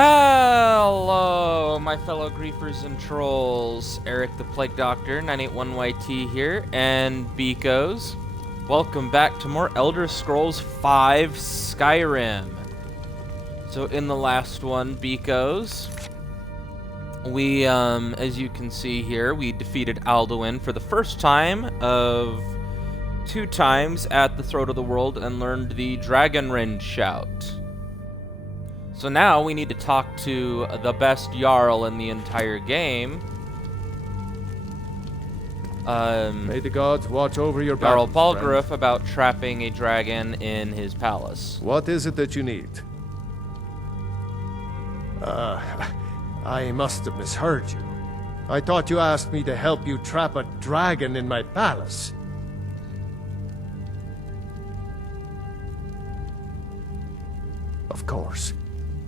Hello, my fellow griefers and trolls. Eric the Plague Doctor, 981YT here, and beekos. Welcome back to more Elder Scrolls V Skyrim. So in the last one, beekos, we, as you can see here, we defeated Alduin for the first time of 2 times at the Throat of the World and learned the Dragonborn shout. So now we need to talk to the best Jarl in the entire game. May the gods watch over your Jarl battles, Balgruuf about trapping a dragon in his palace. What is it that you need? I must have misheard you. I thought you asked me to help you trap a dragon in my palace. Of course.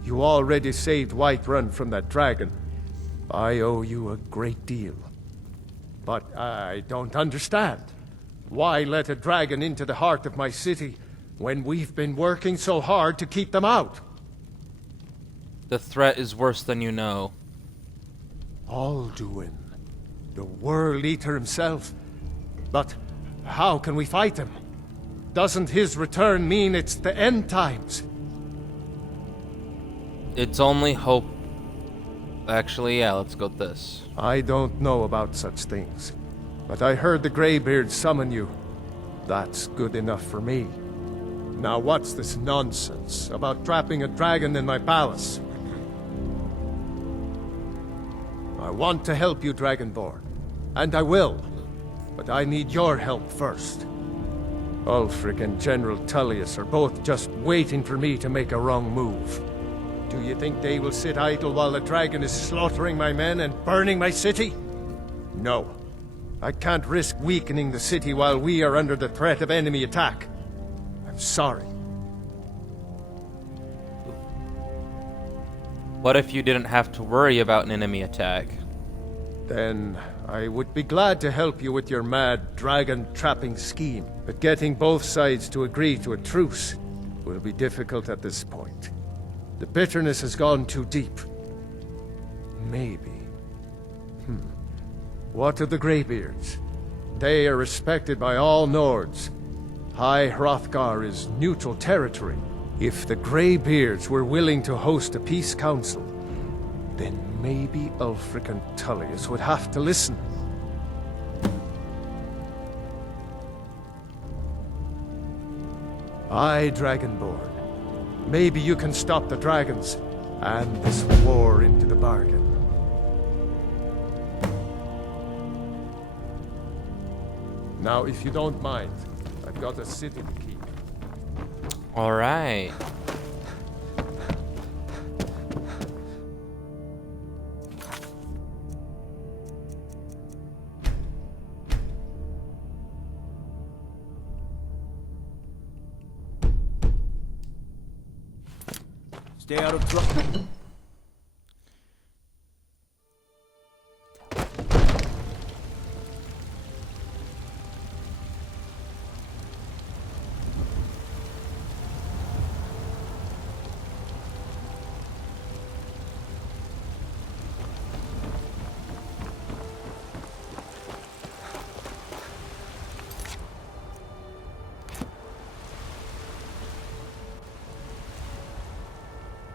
You already saved Whiterun from that dragon. I owe you a great deal. But I don't understand. Why let a dragon into the heart of my city when we've been working so hard to keep them out? The threat is worse than you know. Alduin, the World Eater himself. But how can we fight him? Doesn't his return mean it's the end times? It's only hope. Actually, yeah, let's go with this. I don't know about such things, but I heard the Greybeard summon you. That's good enough for me. Now what's this nonsense about trapping a dragon in my palace? I want to help you, Dragonborn, and I will, but I need your help first. Ulfric and General Tullius are both just waiting for me to make a wrong move. Do you think they will sit idle while the dragon is slaughtering my men and burning my city? No. I can't risk weakening the city while we are under the threat of enemy attack. I'm sorry. What if you didn't have to worry about an enemy attack? Then I would be glad to help you with your mad dragon trapping scheme. But getting both sides to agree to a truce will be difficult at this point. The bitterness has gone too deep. Maybe. What of the Greybeards? They are respected by all Nords. High Hrothgar is neutral territory. If the Greybeards were willing to host a peace council, then maybe Ulfric and Tullius would have to listen. Aye, Dragonborn. Maybe you can stop the dragons, and this war into the bargain. Now, if you don't mind, I've got a city to keep. All right. Stay out of trouble.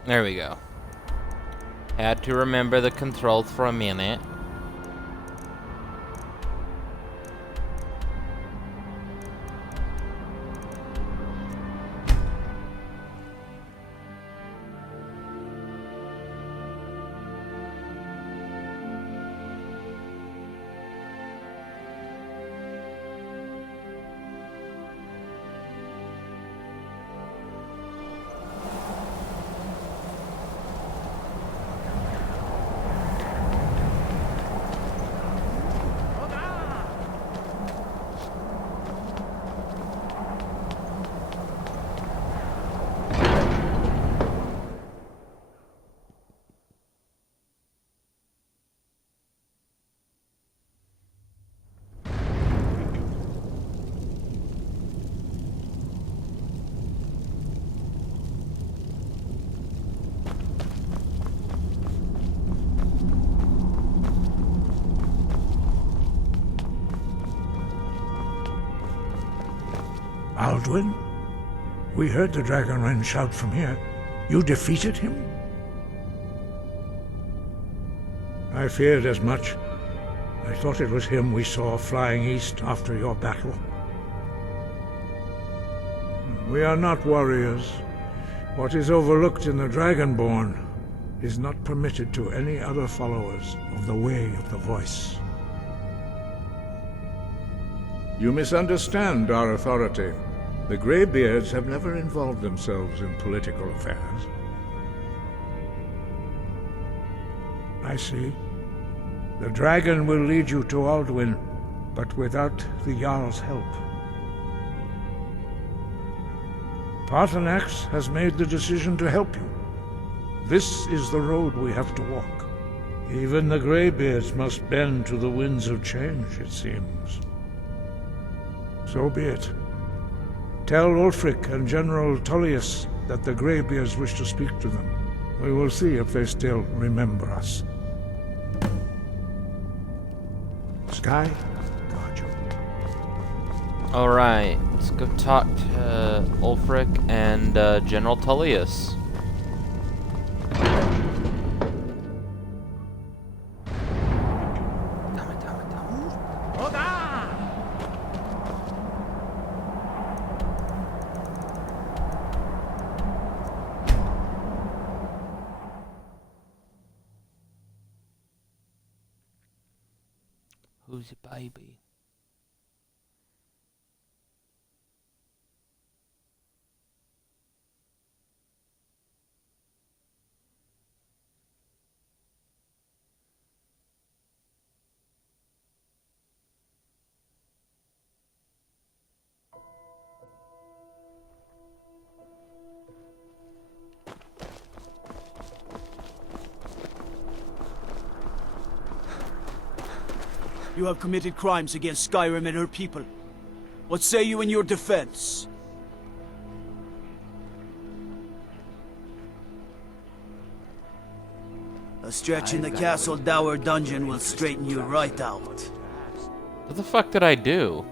There we go. Had to remember the controls for a minute. Alduin? We heard the Dragonborn shout from here. You defeated him? I feared as much. I thought it was him we saw flying east after your battle. We are not warriors. What is overlooked in the Dragonborn is not permitted to any other followers of the Way of the Voice. You misunderstand our authority. The Greybeards have never involved themselves in political affairs. I see. The dragon will lead you to Alduin, but without the Jarl's help. Paarthurnax has made the decision to help you. This is the road we have to walk. Even the Greybeards must bend to the winds of change, it seems. So be it. Tell Ulfric and General Tullius that the Greybeards wish to speak to them. We will see if they still remember us. Sky, guard you. Alright, let's go talk to Ulfric and General Tullius. Who's your baby? You have committed crimes against Skyrim and her people. What say you in your defense? A stretch in the Castle Dower dungeon will straighten you right out. What the fuck did I do?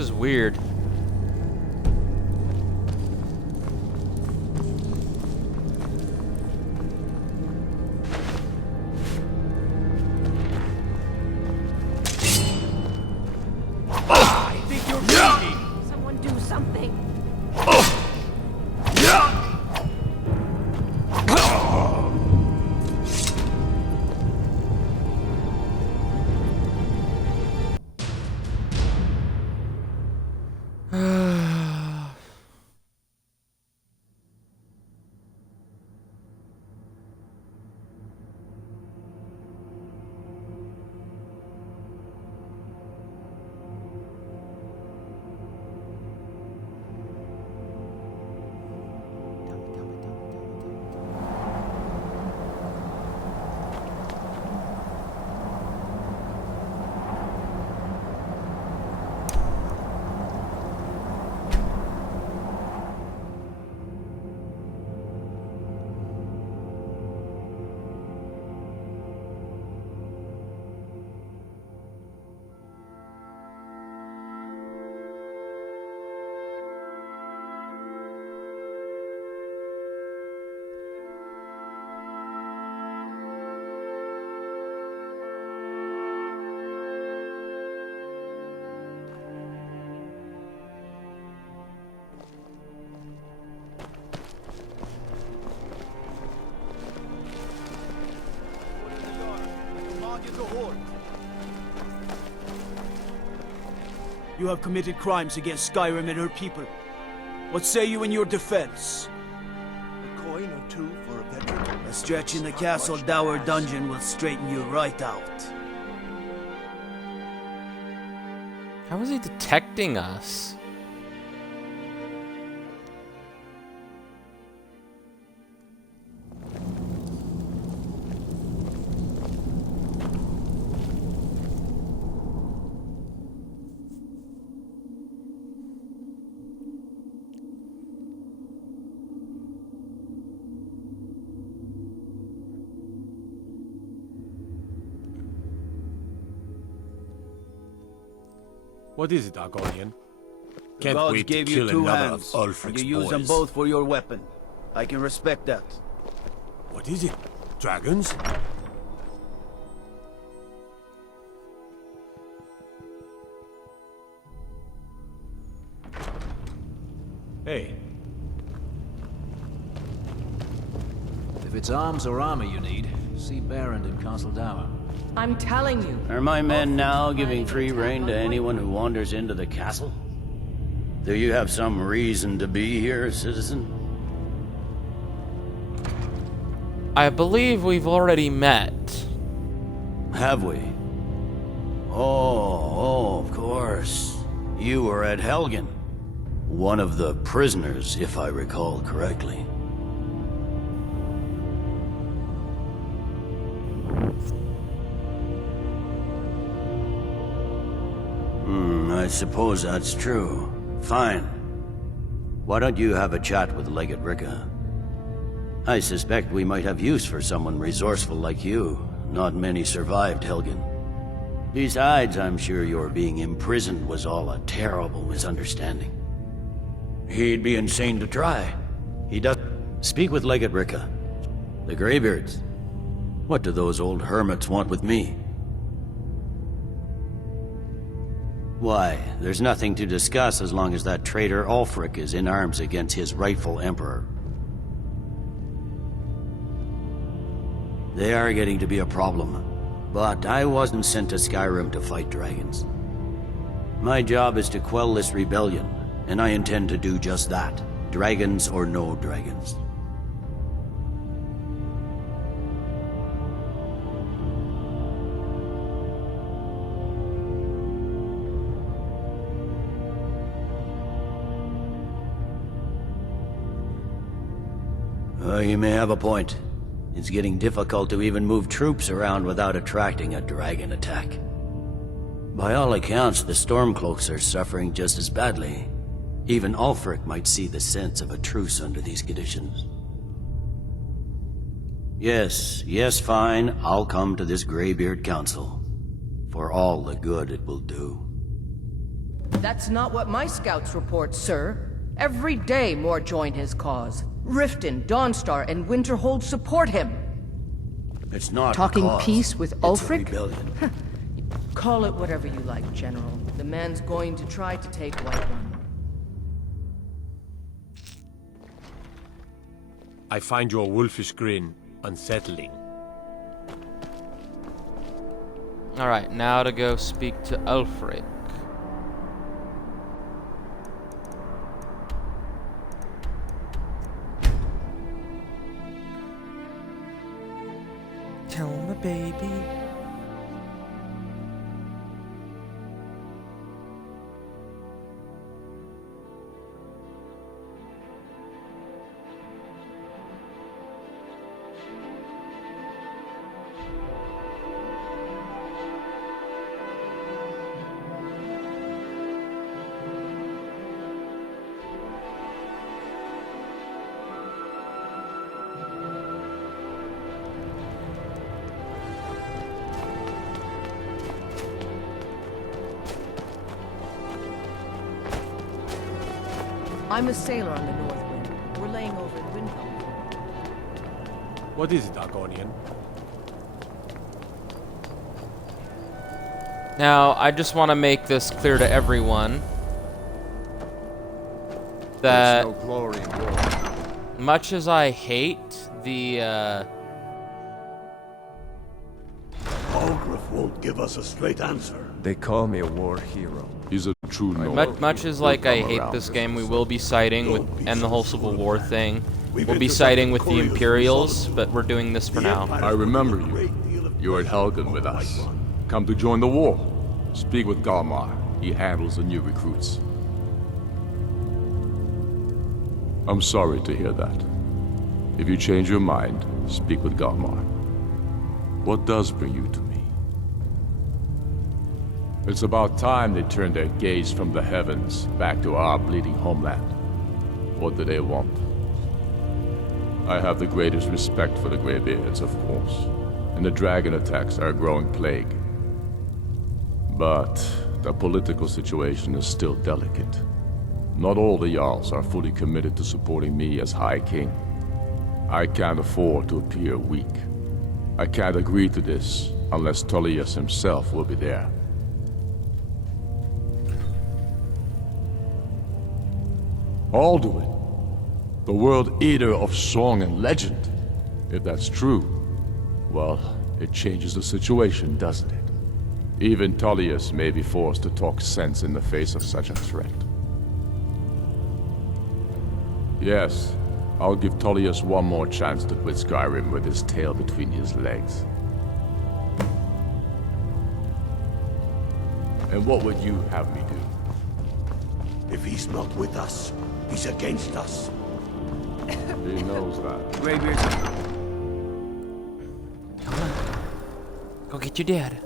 is weird. I think you're bleeding! Someone do something. You have committed crimes against Skyrim and her people. What say you in your defense? A coin or two for a veteran? A stretch in the Castle Dower dungeon will straighten you right out. How is he detecting us? What is it, Argonian? The Can't gods wait to gave kill you two another hands, of and Ulfric's you use them boys. both for your weapon. I can respect that. What is it? Dragons? Hey, If it's arms or armor you need, see Baron in Castle Dower. I'm telling you. Are my men now giving free rein to anyone who wanders into the castle? Do you have some reason to be here, citizen? I believe we've already met. Have we? Oh, of course. You were at Helgen. One of the prisoners, if I recall correctly. I suppose that's true. Fine. Why don't you have a chat with Legate Ricka? I suspect we might have use for someone resourceful like you. Not many survived Helgen. Besides, I'm sure your being imprisoned was all a terrible misunderstanding. He'd be insane to try. He does. Speak with Legate Ricka. The Greybeards. What do those old hermits want with me? Why, there's nothing to discuss as long as that traitor Ulfric is in arms against his rightful emperor. They are getting to be a problem, but I wasn't sent to Skyrim to fight dragons. My job is to quell this rebellion, and I intend to do just that, dragons or no dragons. You may have a point. It's getting difficult to even move troops around without attracting a dragon attack. By all accounts, the Stormcloaks are suffering just as badly. Even Ulfric might see the sense of a truce under these conditions. Yes, fine. I'll come to this Greybeard Council. For all the good it will do. That's not what my scouts report, sir. Every day more join his cause. Riften, Dawnstar, and Winterhold support him. It's not Talking a cause. peace with It's a Ulfric? rebellion. Call it whatever you like, General. The man's going to try to take Whiterun. I find your wolfish grin unsettling. Alright, now to go speak to Ulfric. Tell me, baby. I'm a sailor on the North Wind. We're laying over in Windhelm. What is it, Argonian? Now, I just want to make this clear to everyone that There's no glory in war. much as I hate the Algrif won't give us a straight answer. They call me a war hero. He's a true noble. much as like I hate this game, we will be siding with and the whole Civil War thing. We'll be siding with the Imperials, but we're doing this for now. I remember you. You were at Helgen with us. Come to join the war. Speak with Galmar. He handles the new recruits. I'm sorry to hear that. If you change your mind, speak with Galmar. What does bring you to me? It's about time they turned their gaze from the heavens back to our bleeding homeland. What do they want? I have the greatest respect for the Greybeards, of course, and the dragon attacks are a growing plague. But the political situation is still delicate. Not all the Jarls are fully committed to supporting me as High King. I can't afford to appear weak. I can't agree to this unless Tullius himself will be there. Alduin, the World Eater of song and legend. If that's true, well, it changes the situation, doesn't it? Even Tullius may be forced to talk sense in the face of such a threat. Yes, I'll give Tullius one more chance to quit Skyrim with his tail between his legs. And what would you have me do? If he's not with us, he's against us. He knows that. Greybeards. Come on. Go get your dad.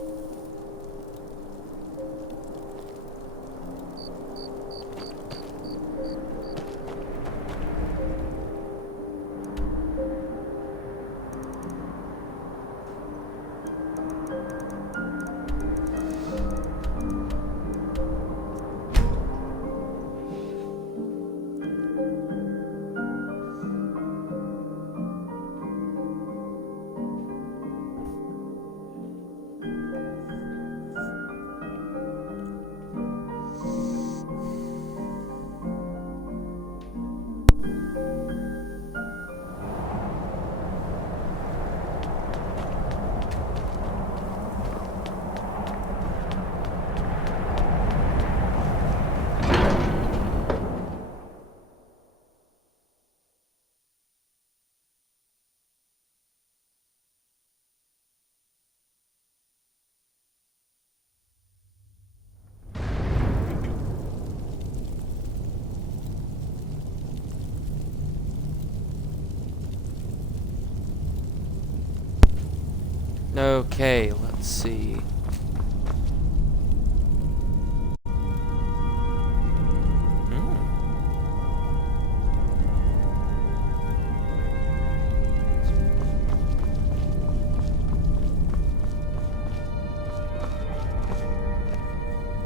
Okay, let's see.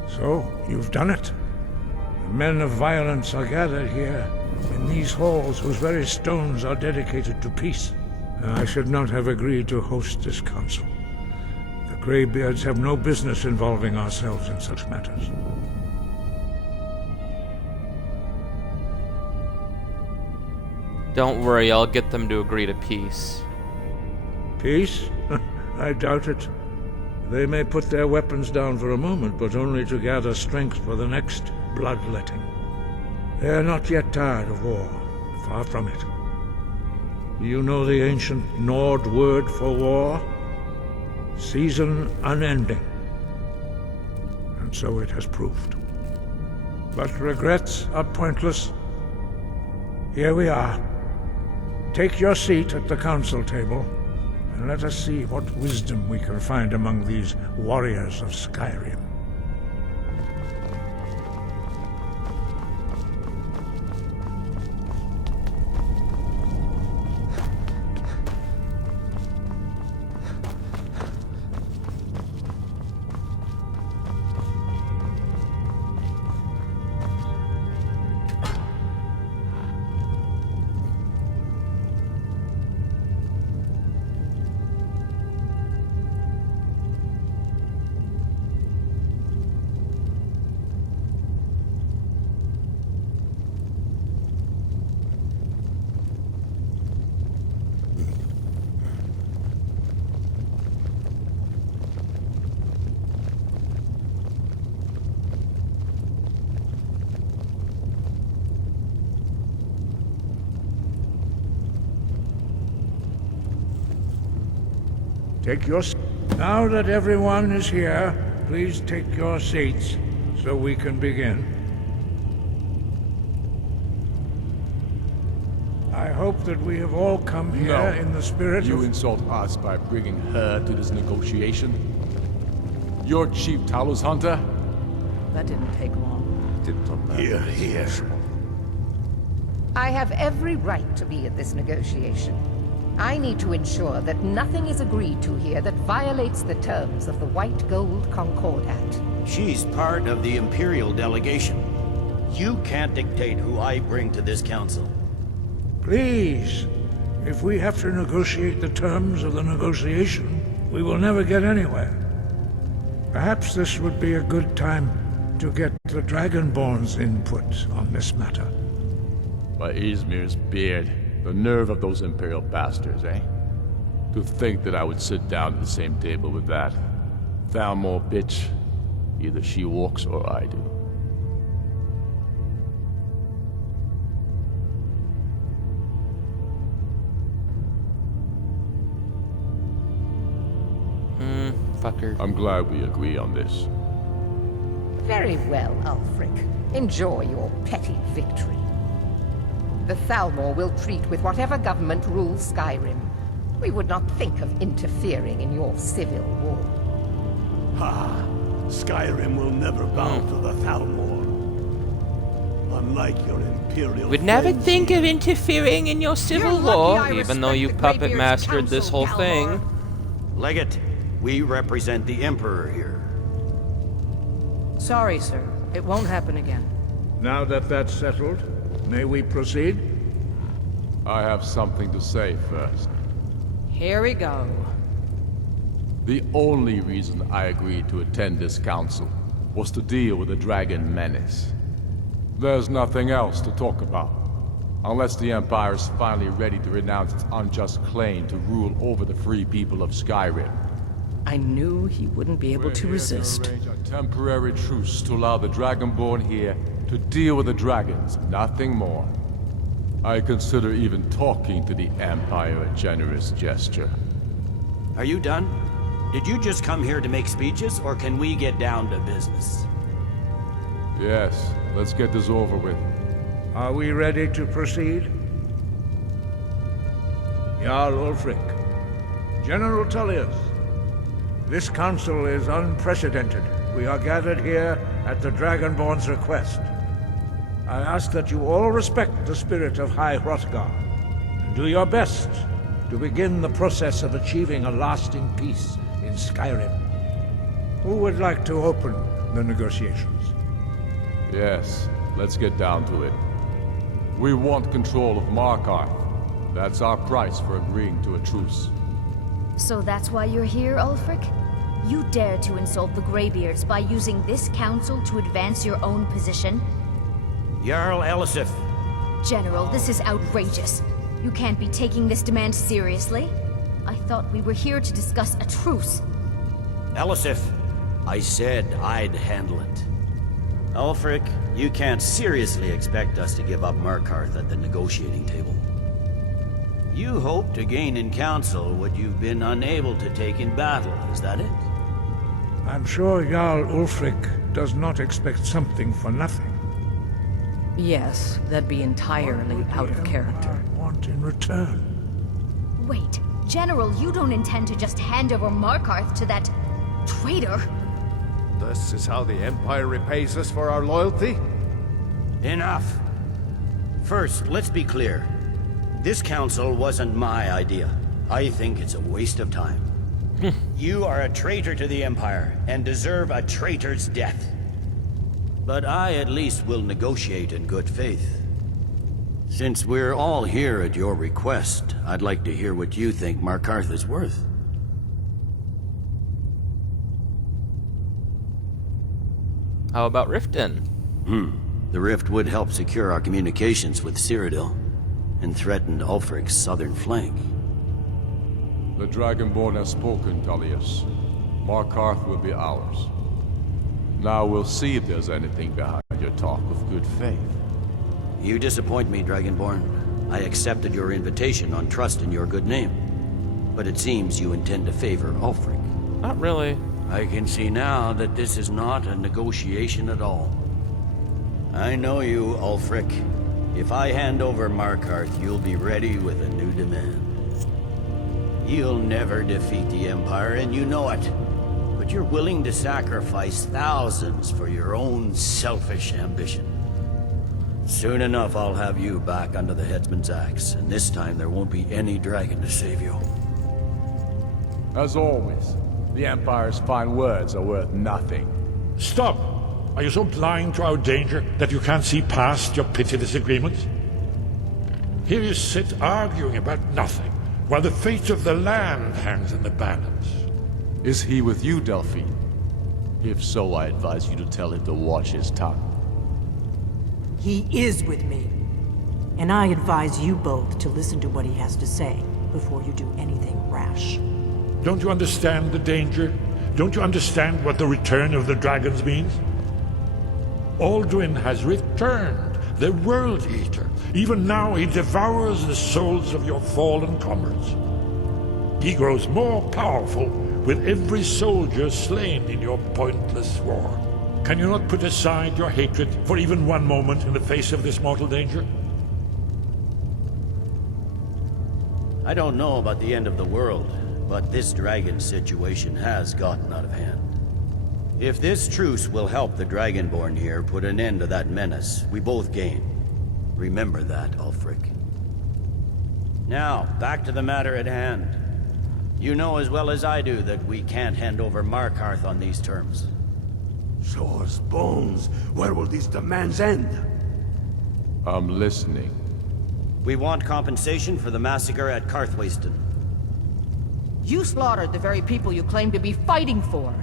So, you've done it. Men of violence are gathered here, in these halls whose very stones are dedicated to peace. I should not have agreed to host this council. The Greybeards have no business involving ourselves in such matters. Don't worry, I'll get them to agree to peace. Peace? I doubt it. They may put their weapons down for a moment, but only to gather strength for the next bloodletting. They are not yet tired of war. Far from it. You know the ancient Nord word for war? Season unending. And so it has proved. But regrets are pointless. Here we are. Take your seat at the council table, and let us see what wisdom we can find among these warriors of Skyrim. Now that everyone is here, please take your seats so we can begin. I hope that we have all come here in the spirit You of... insult us by bringing her to this negotiation? You're Chief Talos Hunter? That didn't take long. Here, here. I have every right to be at this negotiation. I need to ensure that nothing is agreed to here that violates the terms of the White Gold Concordat. She's part of the Imperial delegation. You can't dictate who I bring to this council. Please, if we have to negotiate the terms of the negotiation, we will never get anywhere. Perhaps this would be a good time to get the Dragonborn's input on this matter. By Izmir's beard, the nerve of those Imperial bastards, eh? To think that I would sit down at the same table with that Thalmor bitch. Either she walks or I do. Fucker. I'm glad we agree on this. Very well, Ulfric. Enjoy your petty victory. The Thalmor will treat with whatever government rules Skyrim. We would not think of interfering in your civil war. Ha! Skyrim will never bow to the Thalmor. Unlike your Imperial Would never friends think here. of interfering in your civil You're lucky war, I even though respect you the puppet Greybeard's mastered this counsel, whole thing. Kalmar. Legate, we represent the Emperor here. Sorry, sir. It won't happen again. Now that that's settled, may we proceed? I have something to say first. Here we go. The only reason I agreed to attend this council was to deal with the dragon menace. There's nothing else to talk about. Unless the Empire is finally ready to renounce its unjust claim to rule over the free people of Skyrim. I knew he wouldn't be able We're to here resist. arrange a temporary truce to allow the Dragonborn here to deal with the dragons, nothing more. I consider even talking to the Empire a generous gesture. Are you done? Did you just come here to make speeches, or can we get down to business? Yes, let's get this over with. Are we ready to proceed? Jarl Ulfric, General Tullius, this council is unprecedented. We are gathered here at the Dragonborn's request. I ask that you all respect the spirit of High Hrothgar, and do your best to begin the process of achieving a lasting peace in Skyrim. Who would like to open the negotiations? Yes, let's get down to it. We want control of Markarth. That's our price for agreeing to a truce. So that's why you're here, Ulfric? You dare to insult the Greybeards by using this council to advance your own position? Jarl Elisif. General, this is outrageous. You can't be taking this demand seriously. I thought we were here to discuss a truce. Elisif, I said I'd handle it. Ulfric, you can't seriously expect us to give up Markarth at the negotiating table. You hope to gain in council what you've been unable to take in battle, is that it? I'm sure Jarl Ulfric does not expect something for nothing. Yes, that'd be entirely out of character. I want in return. Wait, General, you don't intend to just hand over Markarth to that traitor? This is how the Empire repays us for our loyalty? Enough. First, let's be clear. This council wasn't my idea. I think it's a waste of time. You are a traitor to the Empire, and deserve a traitor's death. But I at least will negotiate in good faith. Since we're all here at your request, I'd like to hear what you think Markarth is worth. How about Riften? The rift would help secure our communications with Cyrodiil, and threatened Ulfric's southern flank. The Dragonborn has spoken, Tullius. Markarth will be ours. Now we'll see if there's anything behind your talk of good faith. You disappoint me, Dragonborn. I accepted your invitation on trust in your good name. But it seems you intend to favor Ulfric. Not really. I can see now that this is not a negotiation at all. I know you, Ulfric. If I hand over Markarth, you'll be ready with a new demand. You'll never defeat the Empire, and you know it. But you're willing to sacrifice thousands for your own selfish ambition. Soon enough, I'll have you back under the headsman's axe, and this time there won't be any dragon to save you. As always, the Empire's fine words are worth nothing. Stop! Are you so blind to our danger that you can't see past your petty disagreements? Here you sit arguing about nothing, while the fate of the land hangs in the balance. Is he with you, Delphine? If so, I advise you to tell him to watch his tongue. He is with me. And I advise you both to listen to what he has to say before you do anything rash. Don't you understand the danger? Don't you understand what the return of the dragons means? Alduin has returned, the World Eater. Even now he devours the souls of your fallen comrades. He grows more powerful with every soldier slain in your pointless war. Can you not put aside your hatred for even one moment in the face of this mortal danger? I don't know about the end of the world, but this dragon situation has gotten out of hand. If this truce will help the Dragonborn here put an end to that menace, we both gain. Remember that, Ulfric. Now, back to the matter at hand. You know as well as I do that we can't hand over Markarth on these terms. Show us bones. Where will these demands end? I'm listening. We want compensation for the massacre at Karthwasten. You slaughtered the very people you claim to be fighting for.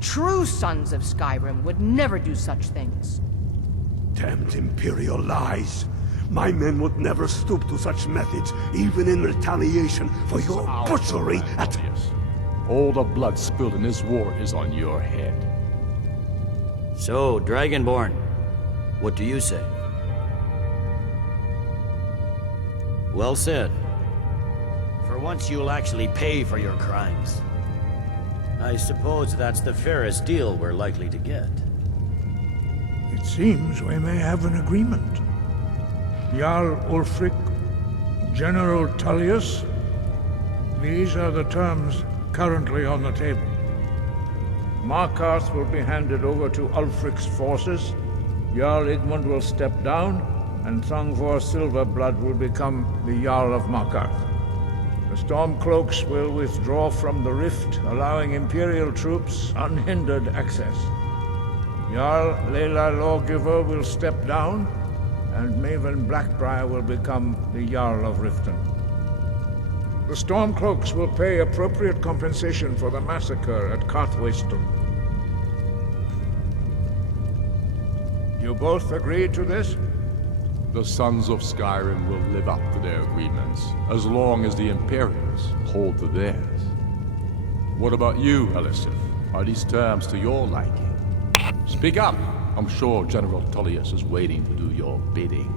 True sons of Skyrim would never do such things. Damned Imperial lies. My men would never stoop to such methods, even in retaliation for your butchery at... All the blood spilled in this war is on your head. So, Dragonborn, what do you say? Well said. For once you'll actually pay for your crimes. I suppose that's the fairest deal we're likely to get. It seems we may have an agreement. Jarl Ulfric, General Tullius, these are the terms currently on the table. Markarth will be handed over to Ulfric's forces, Jarl Igmund will step down, and Thongvor Silverblood will become the Jarl of Markarth. The Stormcloaks will withdraw from the rift, allowing Imperial troops unhindered access. Jarl Leila Lawgiver will step down, and Maven Blackbriar will become the Jarl of Riften. The Stormcloaks will pay appropriate compensation for the massacre at Carthwayston. You both agree to this? The Sons of Skyrim will live up to their agreements, as long as the Imperials hold to theirs. What about you, Elisif? Are these terms to your liking? Speak up! I'm sure General Tullius is waiting to do your bidding.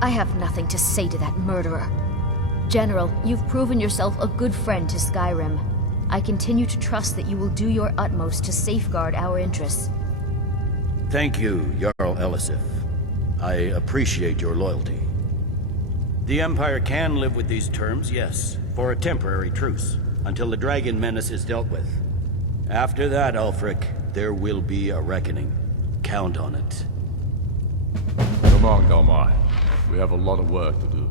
I have nothing to say to that murderer. General, you've proven yourself a good friend to Skyrim. I continue to trust that you will do your utmost to safeguard our interests. Thank you, Jarl Elisif. I appreciate your loyalty. The Empire can live with these terms, yes, for a temporary truce, until the dragon menace is dealt with. After that, Ulfric, there will be a reckoning. Count on it. Come on, Dalmar. We have a lot of work to do.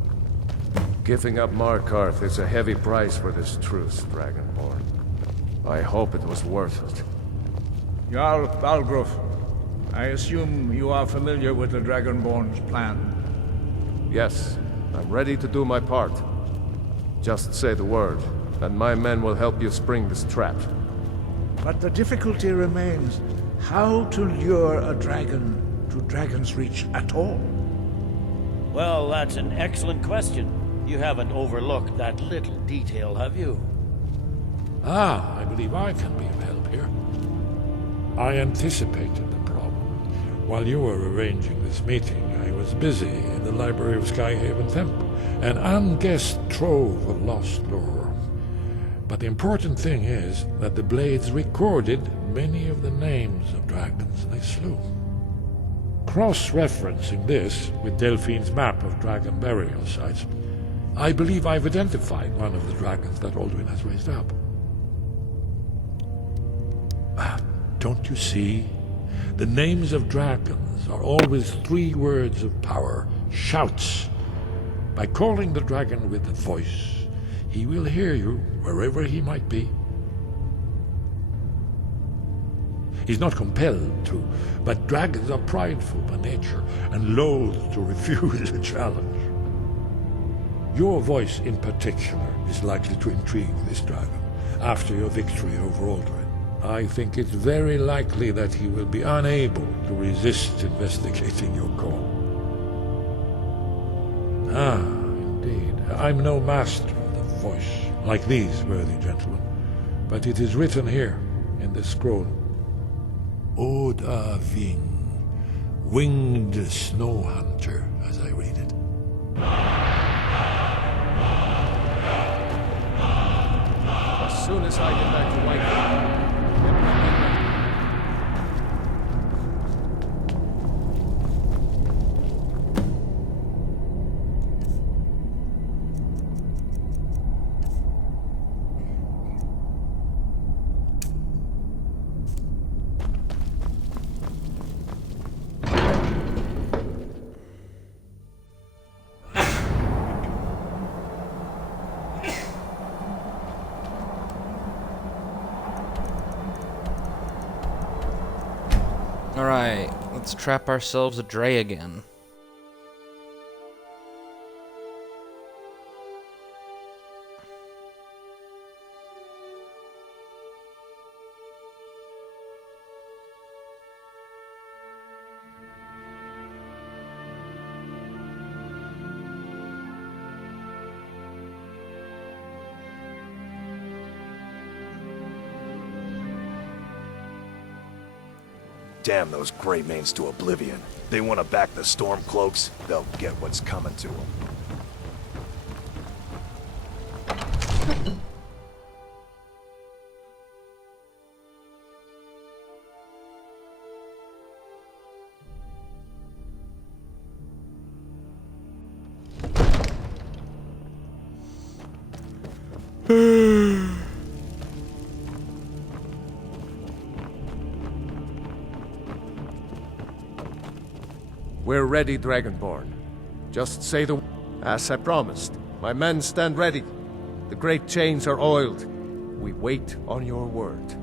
Giving up Markarth is a heavy price for this truce, Dragonborn. I hope it was worth it. Jarl Balgruuf, I assume you are familiar with the Dragonborn's plan? Yes, I'm ready to do my part. Just say the word, and my men will help you spring this trap. But the difficulty remains how to lure a dragon to Dragon's Reach at all. Well, that's an excellent question. You haven't overlooked that little detail, have you? I believe I can be of help here. I anticipated the problem. While you were arranging this meeting, I was busy in the library of Skyhaven Temple, an unguessed trove of lost lore. But the important thing is that the Blades recorded many of the names of dragons they slew. Cross-referencing this with Delphine's map of dragon burial sites, I believe I've identified one of the dragons that Alduin has raised up. Don't you see? The names of dragons are always 3 words of power, shouts. By calling the dragon with a voice, he will hear you wherever he might be. He's not compelled to, but dragons are prideful by nature and loath to refuse a challenge. Your voice in particular is likely to intrigue this dragon after your victory over Alduin. I think it's very likely that he will be unable to resist investigating your call. Indeed. I'm no master of the voice, like these worthy gentlemen, but it is written here in this scroll. Oda Ving, winged snow hunter, as I read it. As soon as I get back to White. Alright, let's trap ourselves a Dray again. Damn those Greymanes to oblivion. They want to back the Stormcloaks, they'll get what's coming to them. We're ready, Dragonborn. Just say the... As I promised, my men stand ready. The great chains are oiled. We wait on your word.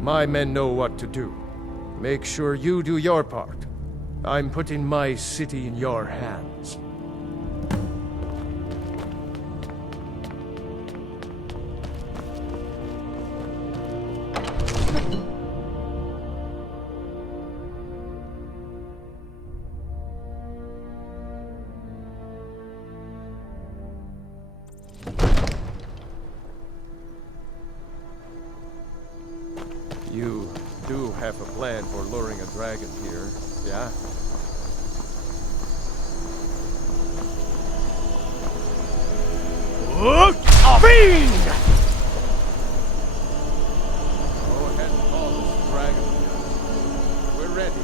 My men know what to do. Make sure you do your part. I'm putting my city in your hands. You do have a plan for luring a dragon here, yeah? Bane! Go ahead and call this dragon here. We're ready.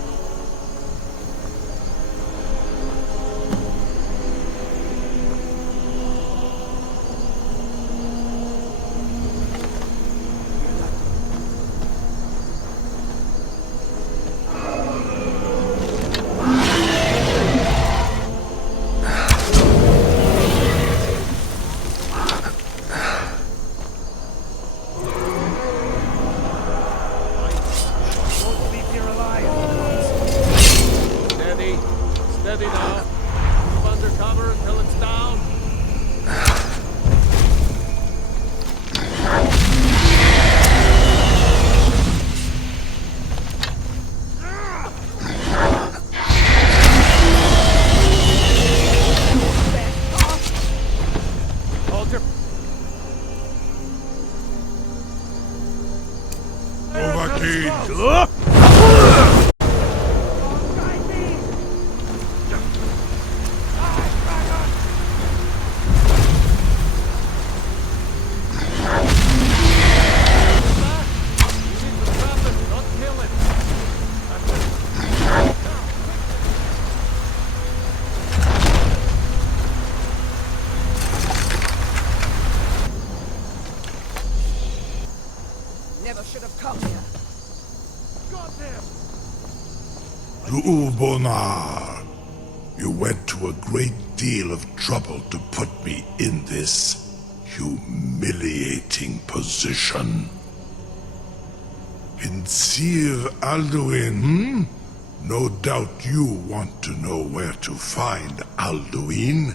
Steady now. Move under cover until it's down. Hold your... Overcade! Never should have come here. To Ulbonar, you went to a great deal of trouble to put me in this humiliating position. Sincere Alduin, No doubt you want to know where to find Alduin.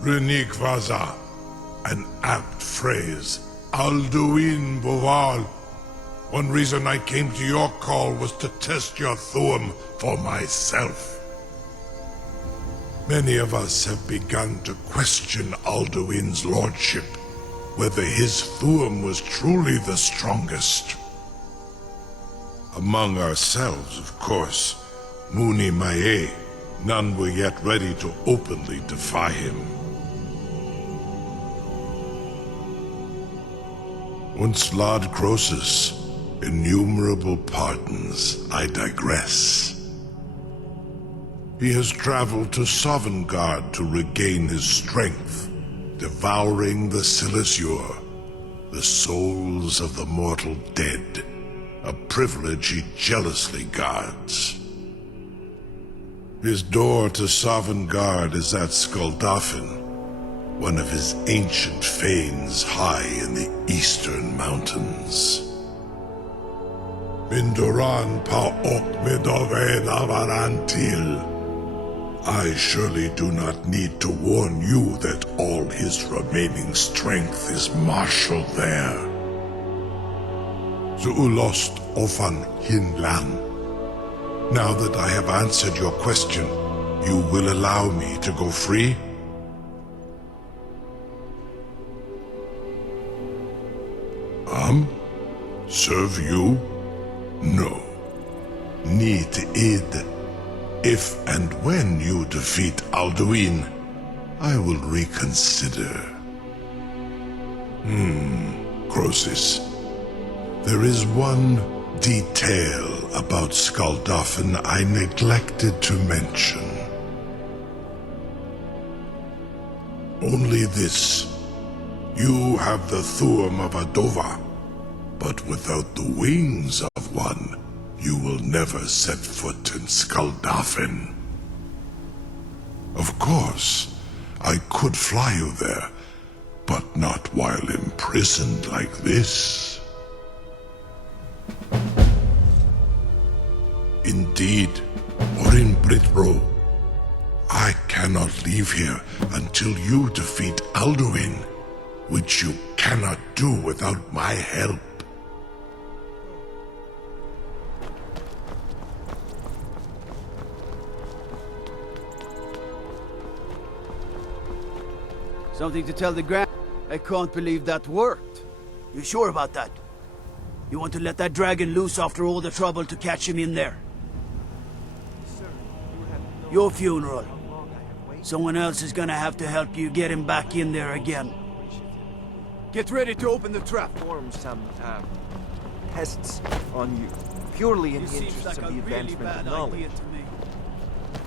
Renikvaza, an apt phrase. Alduin Boval. One reason I came to your call was to test your Thuum for myself. Many of us have begun to question Alduin's lordship, whether his Thuum was truly the strongest. Among ourselves, of course, Muni Mae, none were yet ready to openly defy him. Once Lord Croesus, innumerable pardons, I digress. He has traveled to Sovngarde to regain his strength, devouring the Silesure, the souls of the mortal dead, a privilege he jealously guards. His door to Sovngarde is at Skuldafn, one of his ancient fanes high in the eastern mountains. Binduran Paok Midove Navarantil. I surely do not need to warn you that all his remaining strength is marshaled there. Zuulost Ofan Hinlan. Now that I have answered your question, you will allow me to go free? Serve you? No. Need id. If and when you defeat Alduin, I will reconsider. Croesus. There is one detail about Skuldafn I neglected to mention. Only this. You have the Thuum of Adova, but without the wings of one, you will never set foot in Skuldafn. Of course, I could fly you there, but not while imprisoned like this. Indeed, Orin Britbro, I cannot leave here until you defeat Alduin, which you cannot do without my help. Something to tell the Grand? I can't believe that worked. You sure about that? You want to let that dragon loose after all the trouble to catch him in there? Your funeral. Someone else is gonna have to help you get him back in there again. Get ready to open the trap. Perform some tests on you, purely in the interests of the advancement of knowledge.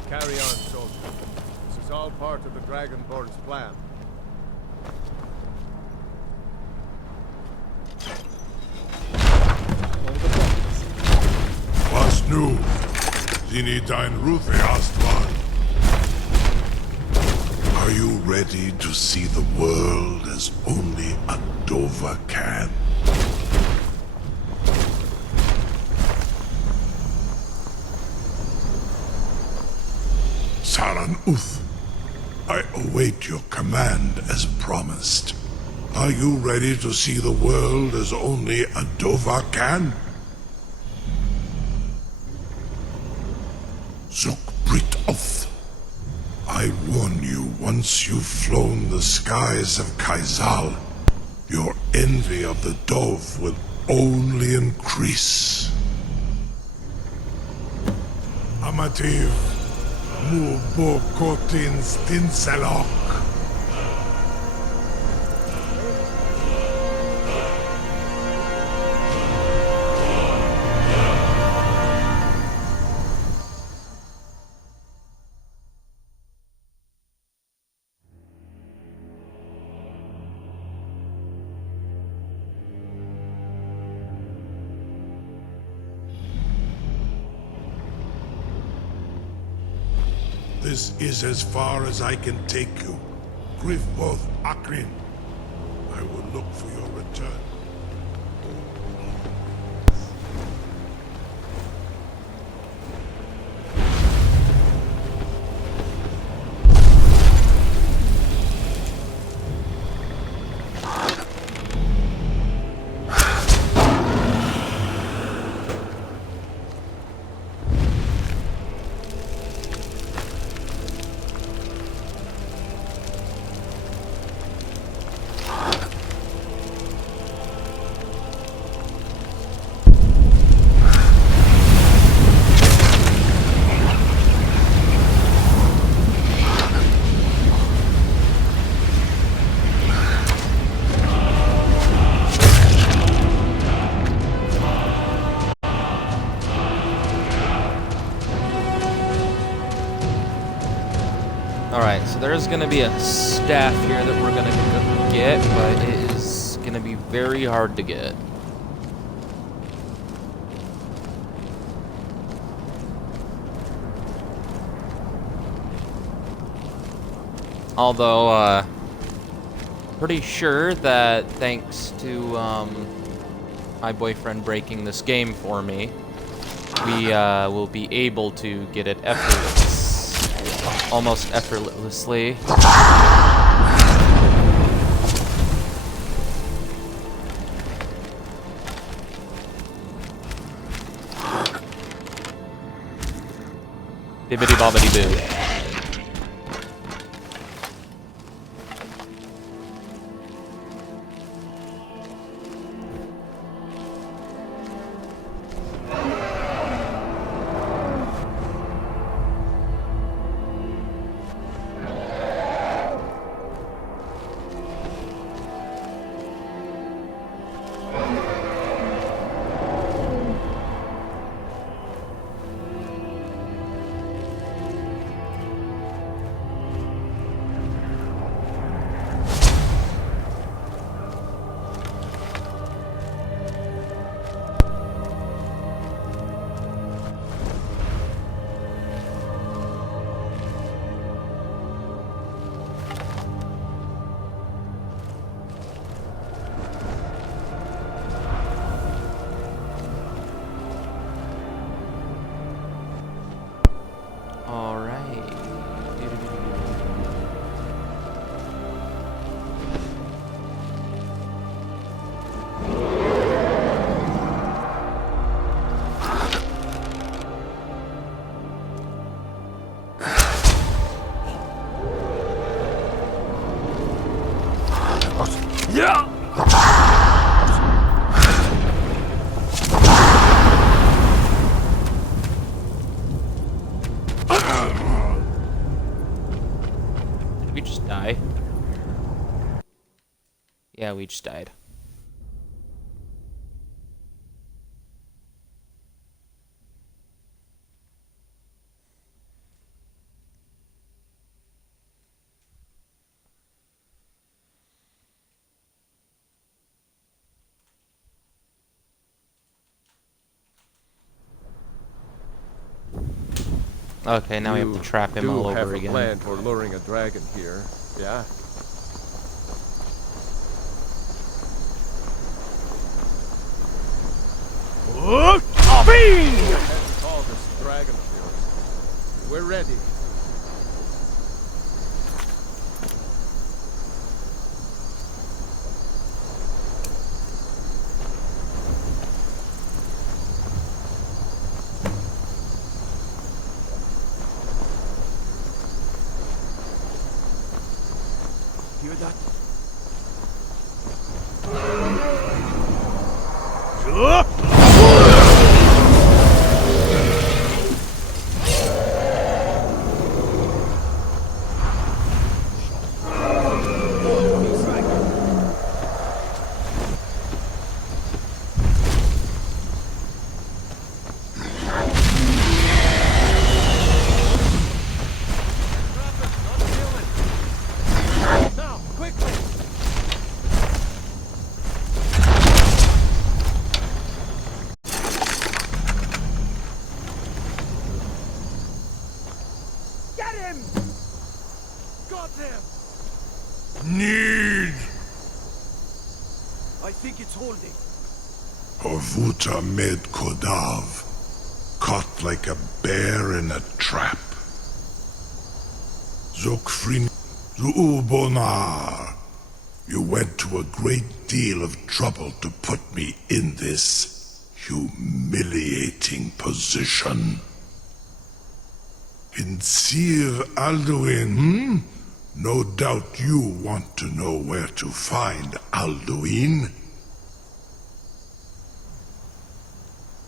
Carry on, soldier. This is all part of the Dragonborn's plan. Was nu, Zini dein Ruthe Astwan. Are you ready to see the world as only a Dova can? Saran Uth, I await your command as promised. Are you ready to see the world as only a Dova can? Zuk Brit Oth, I warn you, once you've flown the skies of Kaizal, your envy of the Dove will only increase. Amativ, Mubo Kotin Stinselok. This is as far as I can take you. Grifboth Akrin. I will look for your return. Alright, so there's gonna be a staff here that we're gonna get, but it is gonna be very hard to get. Although, pretty sure that thanks to my boyfriend breaking this game for me, we will be able to get it almost effortlessly. Bibbidi bobbidi boo. Did we just die? Yeah, we just died. Okay, now we have to trap him all over You have a again. plan for luring a dragon here, yeah? Bane! Call this dragon of yours. We're ready. Hear that? Need I think it's holding. Horvuta med Kodav, caught like a bear in a trap. Zokfrin Zuubonar, you went to a great deal of trouble to put me in this humiliating position. Insir Alduin, No doubt you want to know where to find Alduin.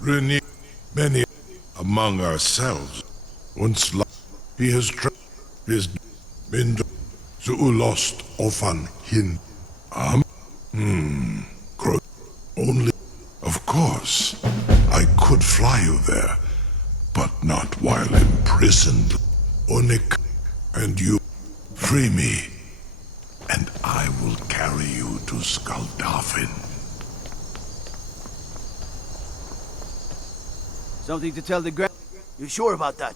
Reni, many among ourselves, he has been lost often hin. Only, of course, I could fly you there, but not while imprisoned. Onik, and you free me, and I will carry you to Skaldafin. Something to tell the You sure about that?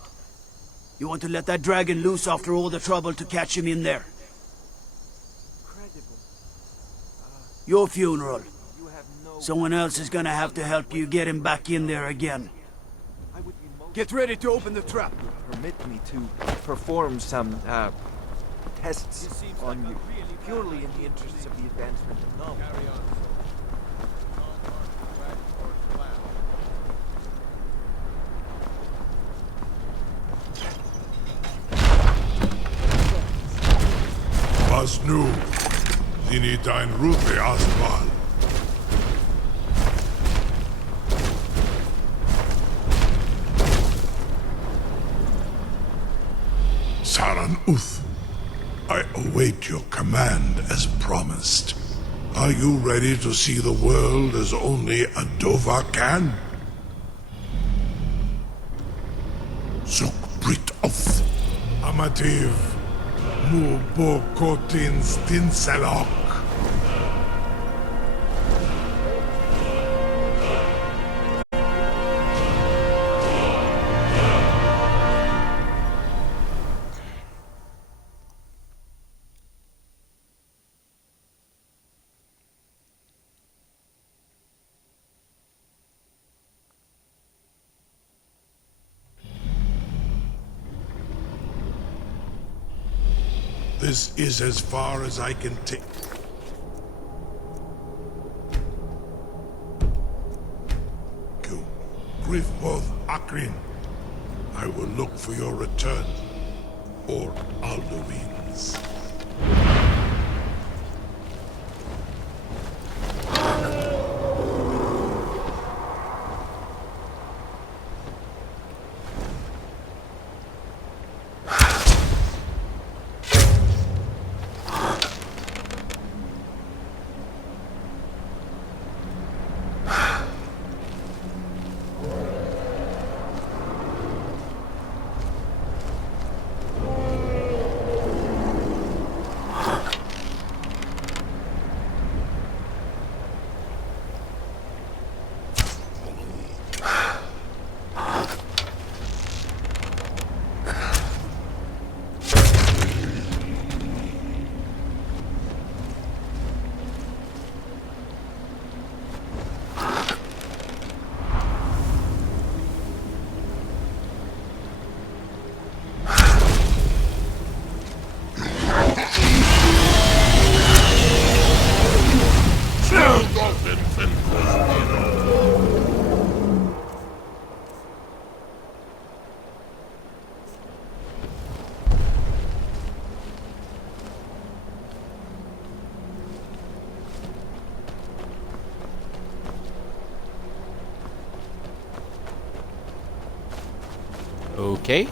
You want to let that dragon loose after all the trouble to catch him in there? Your funeral. Someone else is gonna have to help you get him back in there again. Get ready to open the trap. Permit me to perform some, tests on you, purely in the interests of the advancement of knowledge. Was nu, Zini dein Rufe Astral. Saran Uth, I await your command as promised. Are you ready to see the world as only a Dova can? Zukbrit of Amativ Mubokotin Stinselok. This is as far as I can take. Griffboth Akrin, I will look for your return, or Alduin's. Okay.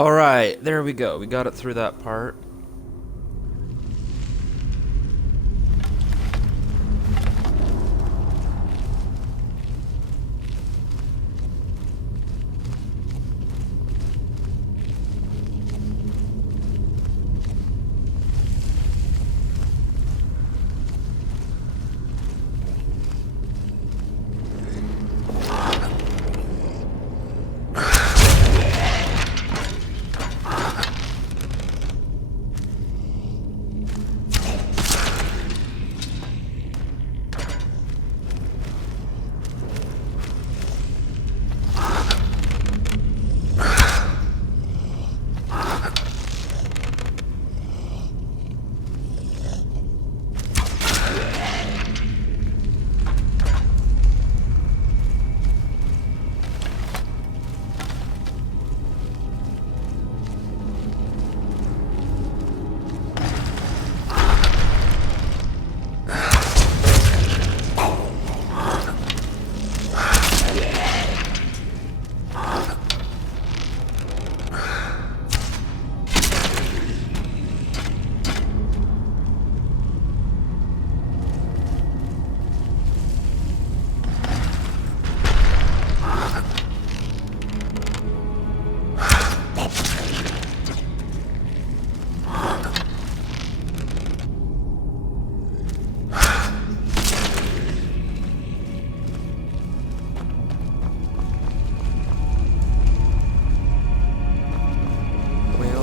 Alright, there we go. We got it through that part.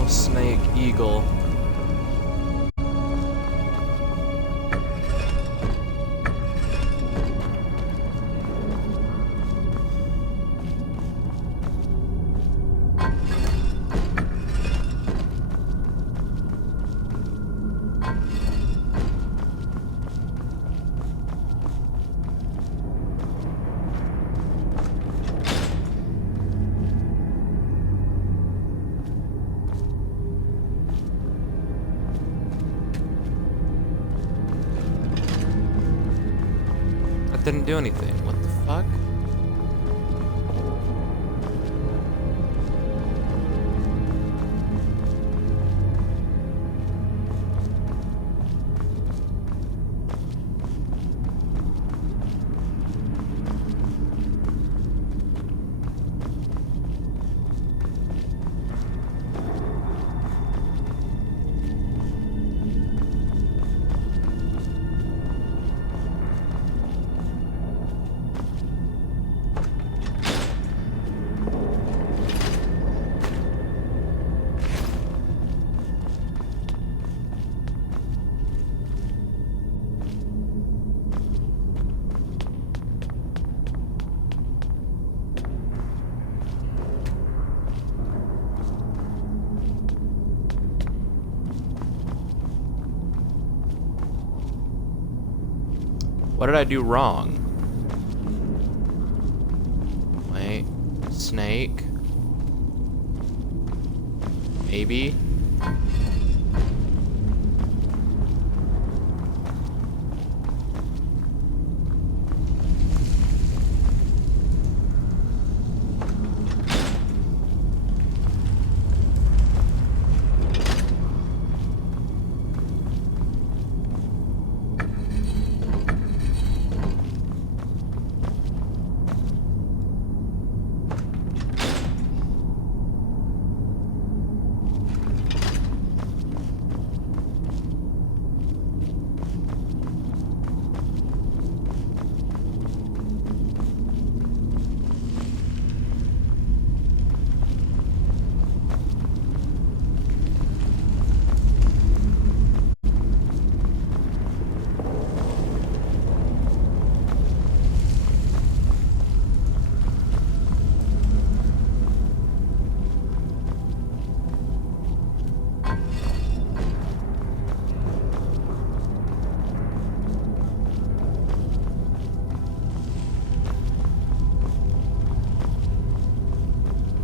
Snake, eagle. Didn't do anything. What the fuck? What did I do wrong? Wait, snake? Maybe?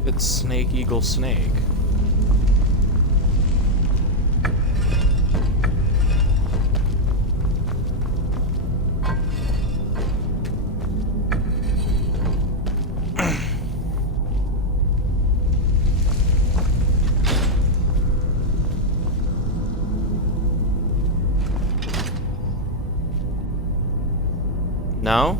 It's snake, eagle, snake. No?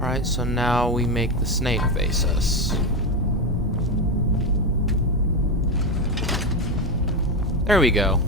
Alright, so now we make the snake face us. There we go.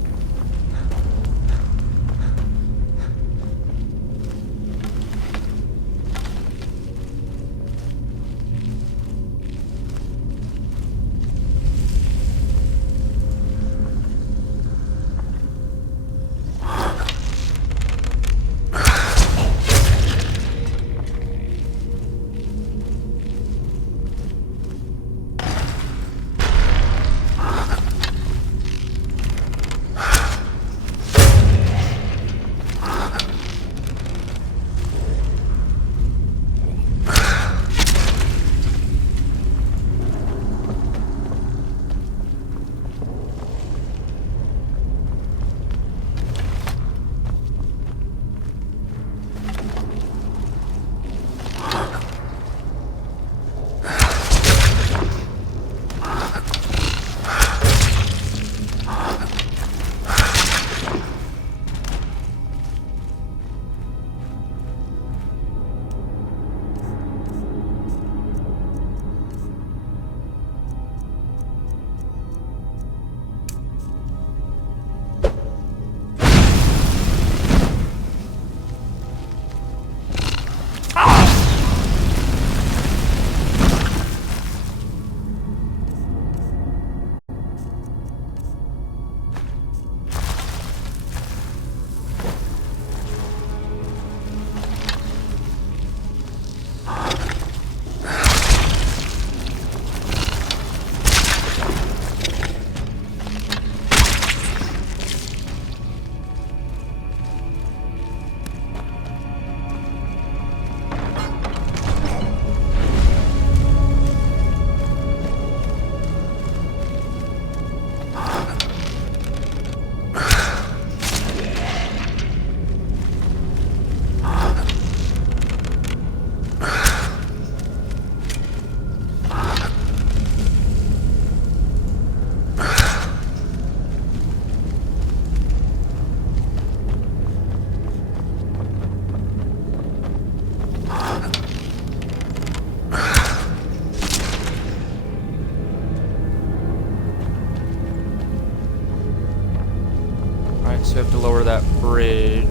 So we have to lower that bridge.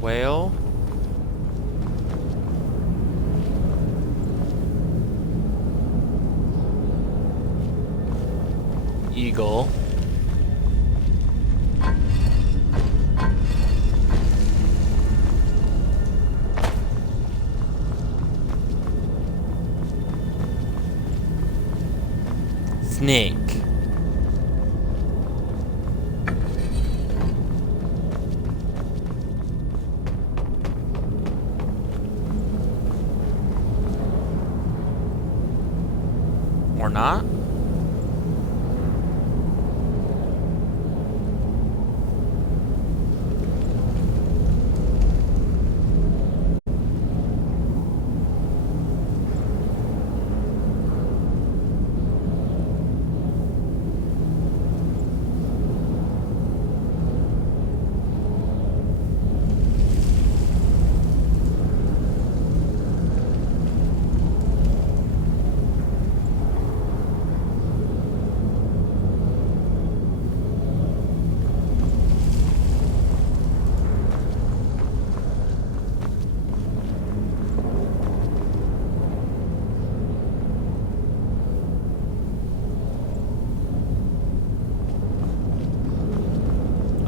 Whale? eagle. Snake. Or not?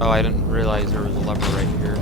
Oh, I didn't realize there was a lever right here.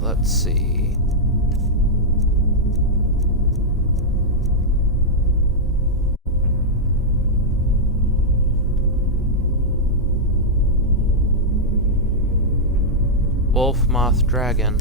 Let's see. Wolf, moth, dragon.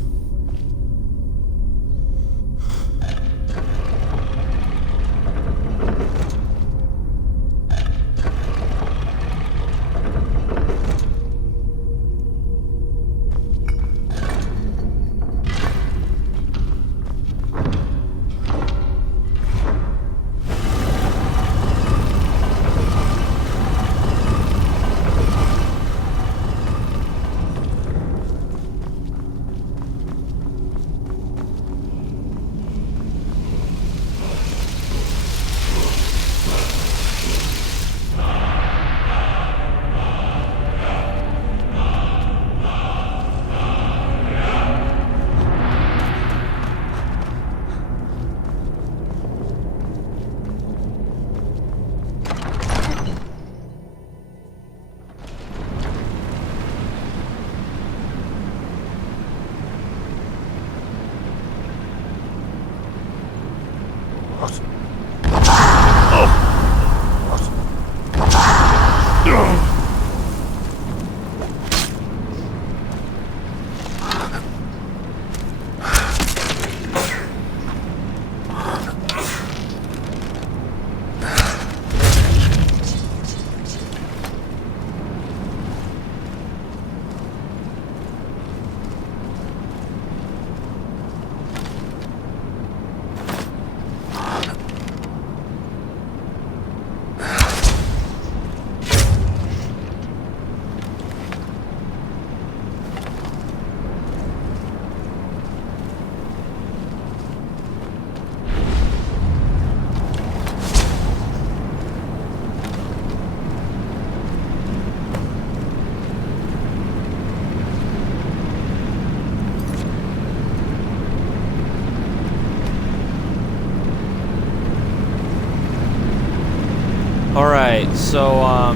So,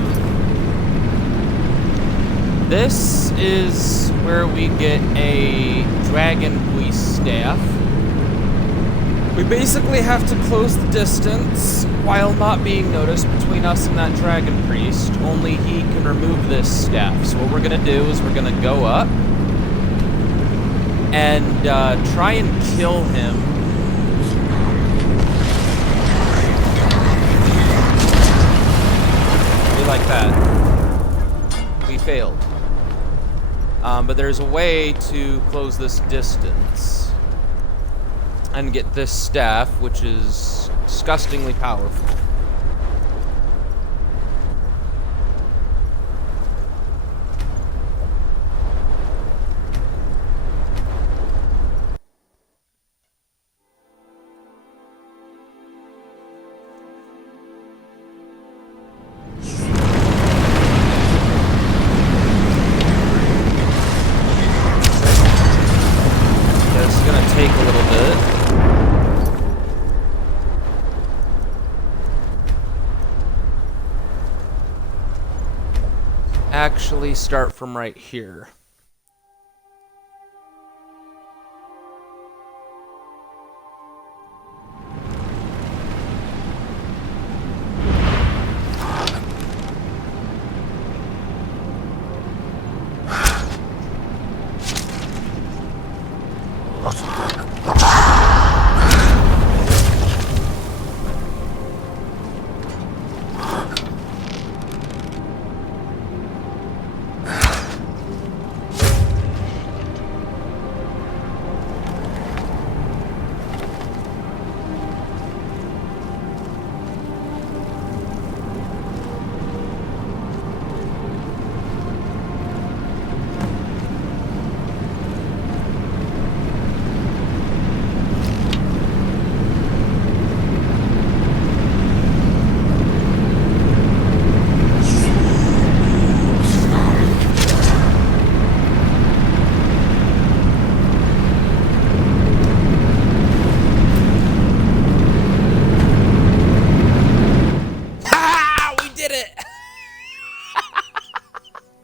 this is where we get a Dragon Priest staff. We basically have to close the distance while not being noticed between us and that Dragon Priest. Only he can remove this staff. So what we're gonna do is we're gonna go up and try and kill him. Like that. We failed. But there's a way to close this distance and get this staff, which is disgustingly powerful. Take a little bit. Actually start from right here.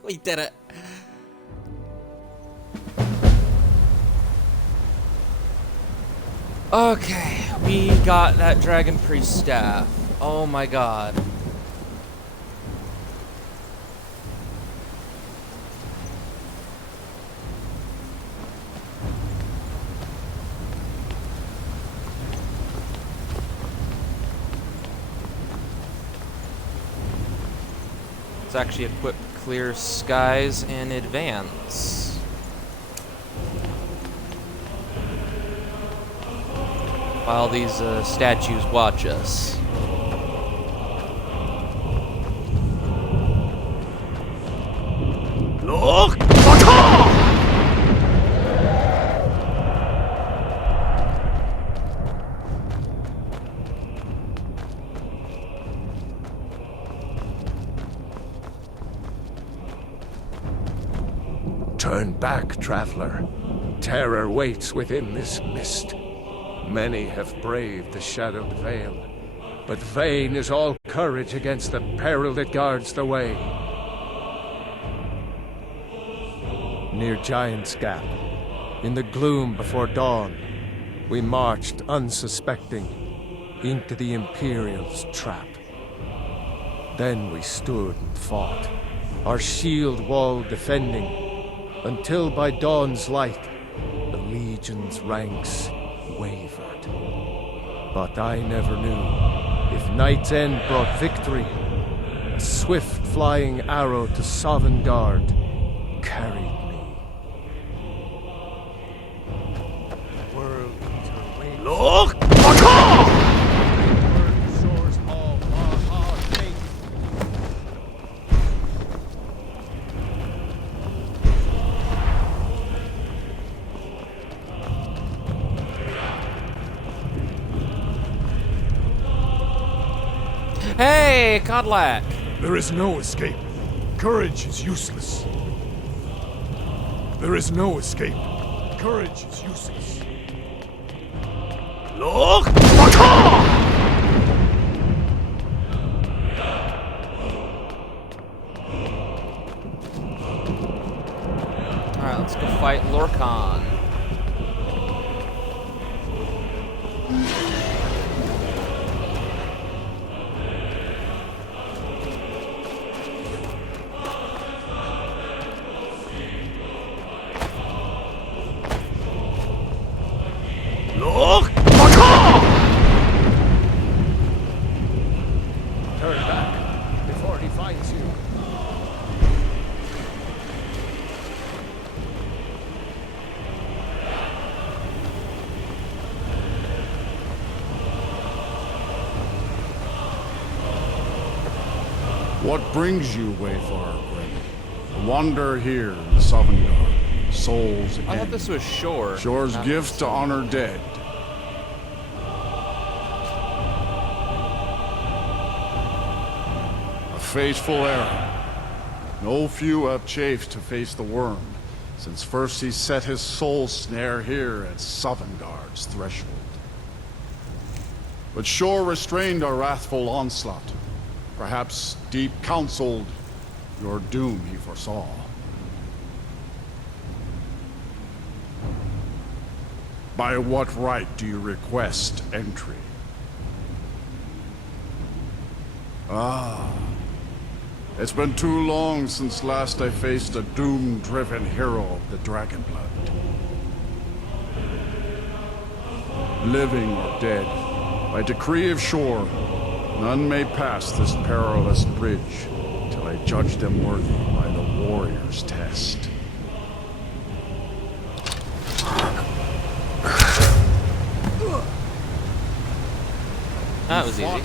We did it. Okay, we got that Dragon Priest staff. Oh my god. Let's actually equip Clear Skies in advance. While these statues watch us. Look! Turn back, traveler. Terror waits within this mist. Many have braved the shadowed veil, but vain is all courage against the peril that guards the way. Near Giant's Gap, in the gloom before dawn, we marched unsuspecting into the Imperial's trap. Then we stood and fought, our shield wall defending, until by dawn's light, the Legion's ranks wavered. But I never knew if Night's End brought victory, a swift flying arrow to Sovngarde carried me. Worlds are waiting. Look! Hey, Codlac! There is no escape. Courage is useless. There is no escape. Courage is useless. Look! Let's go fight Lorcan. Look! Turn back before he finds you. What brings you, Wayfarer Grim? Wander here in Sovngarde, souls again. I thought this was Shore. Shore's gift to honor dead. A faithful errand. No few have chafed to face the worm, since first he set his soul snare here at Sovngarde's threshold. But Shore restrained our wrathful onslaught. Perhaps deep counseled your doom he foresaw. By what right do you request entry? Ah, it's been too long since last I faced a doom-driven hero of the Dragonblood. Living or dead, by decree of Shore, none may pass this perilous bridge till I judge them worthy by the warrior's test. That was easy.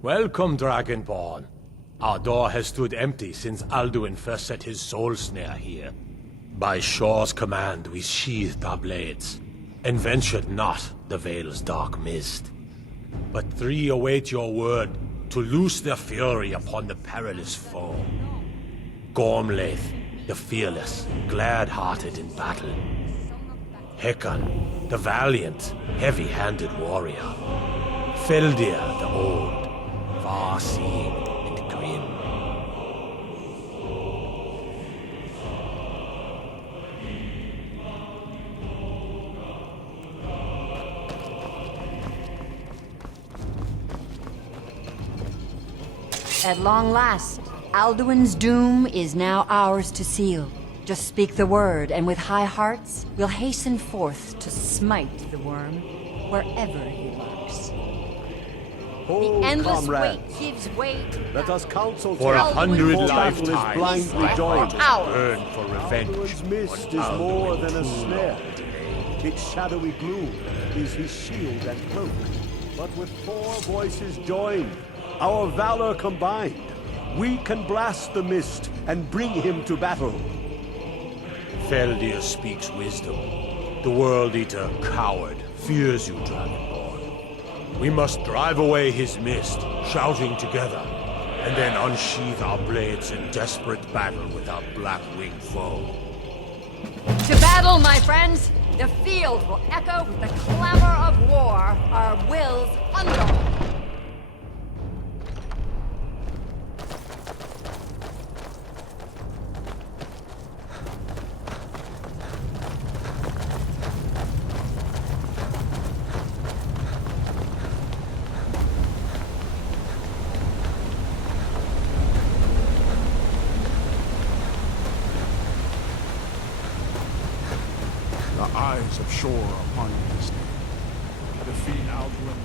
Welcome, Dragonborn. Our door has stood empty since Alduin first set his soul snare here. By Shore's command, we sheathed our blades, and ventured not the Vale's dark mist. But three await your word to loose their fury upon the perilous foe. Gormlaith, the fearless, glad-hearted in battle. Hekon, the valiant, heavy-handed warrior. Feldir, the old, far-seeing and grim. At long last, Alduin's doom is now ours to seal. Just speak the word, and with high hearts, we'll hasten forth to smite the worm wherever he lurks. Hold, The endless comrade. wait gives way to Let us counsel For together 100 before battle is lifetimes, blindly my joined. heart has burned for revenge. Alduin's mist is on more Alduin than a too snare. long delayed. Its shadowy gloom is his shield and cloak. But with 4 voices joined, our valor combined, we can blast the mist and bring him to battle. Feldir speaks wisdom. The World Eater, coward, fears you, Dragonborn. We must drive away his mist, shouting together, and then unsheath our blades in desperate battle with our black-winged foe. To battle, my friends! The field will echo with the clamor of war, our wills undaunted. The eyes of Shore upon you this day. Defeat Alduin.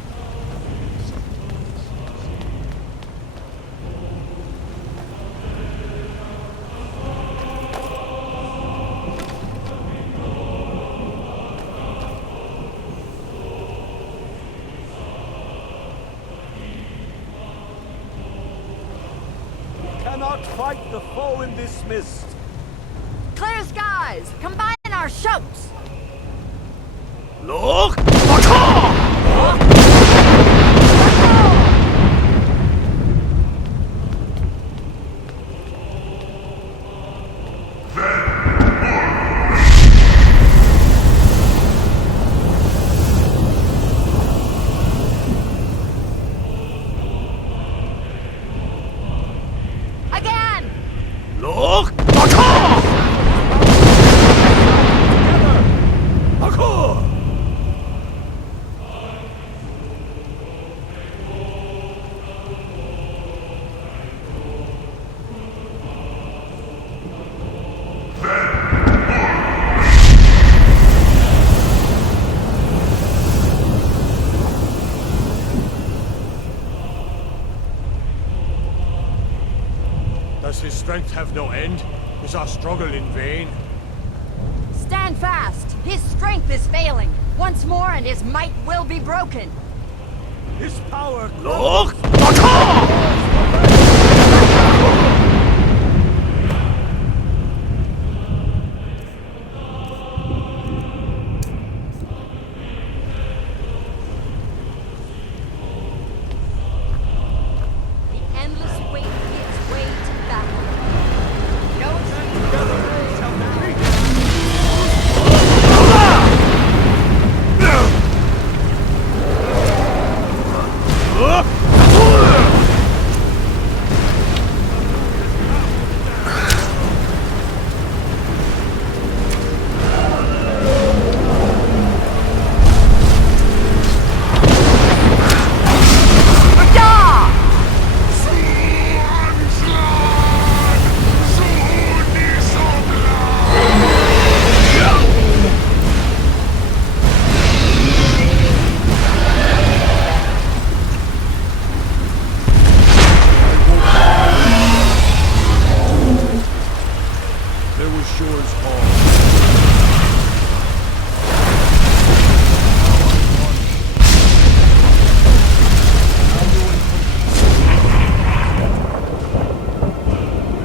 not fight the foe in this mist. Clear skies! Combine our shouts! Look! Again! Look! Does his strength have no end? Is our struggle in vain? Stand fast! His strength is failing. Once more and his might will be broken. His power... Look! The endless weight gives way to battle. No together shall defeat. There was Shore's Hall.